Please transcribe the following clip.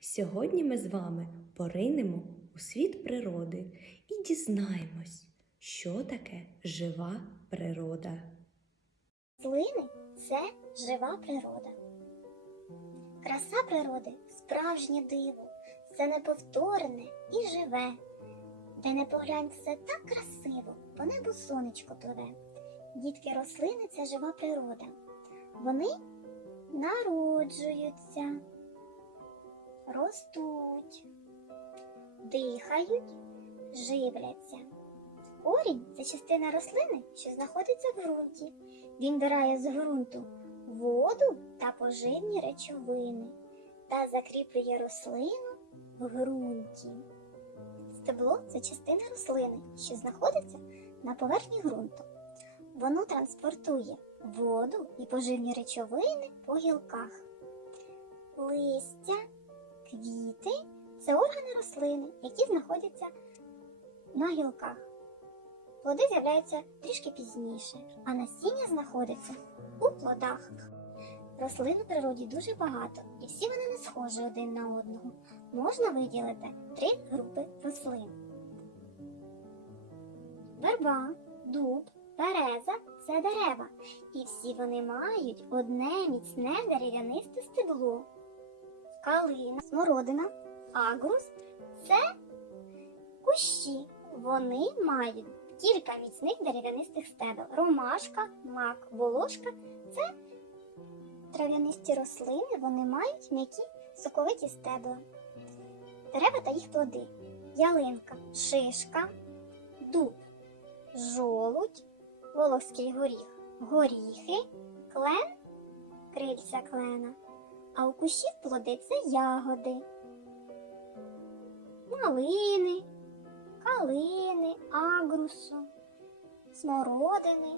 Сьогодні ми з вами поринемо у світ природи і дізнаємось, що таке жива природа. Рослини це жива природа. Краса природи справжнє диво, це неповторне і живе. Де не поглянь все так красиво, по небу сонечко пливе. Дітки рослини це жива природа. Вони народжуються, ростуть, дихають, живляться. Корінь це частина рослини, що знаходиться в ґрунті. Він бирає з ґрунту воду та поживні речовини та закріплює рослину в ґрунті. Стебло це частина рослини, що знаходиться на поверхні ґрунту. Воно транспортує воду і поживні речовини по гілках. Листя, квіти це органи рослини, які знаходяться на гілках. Плоди з'являються трішки пізніше, а насіння знаходиться у плодах. Рослин у природі дуже багато, і всі вони не схожі один на одного. Можна виділити три групи рослин: верба, дуб, береза це дерева, і всі вони мають одне міцне дерев'янисте стебло. Калина, смородина, агрус це кущі. Вони мають кілька міцних дерев'янистих стебел. Ромашка, мак, волошка це трав'янисті рослини, вони мають м'які соковиті стебла. Дерева та їх плоди. Ялинка, шишка, дуб, жолудь, волоський горіх, горіхи, клен, крильця клена. А у кущів плодиться ягоди, малини, калини, агрусу, смородини,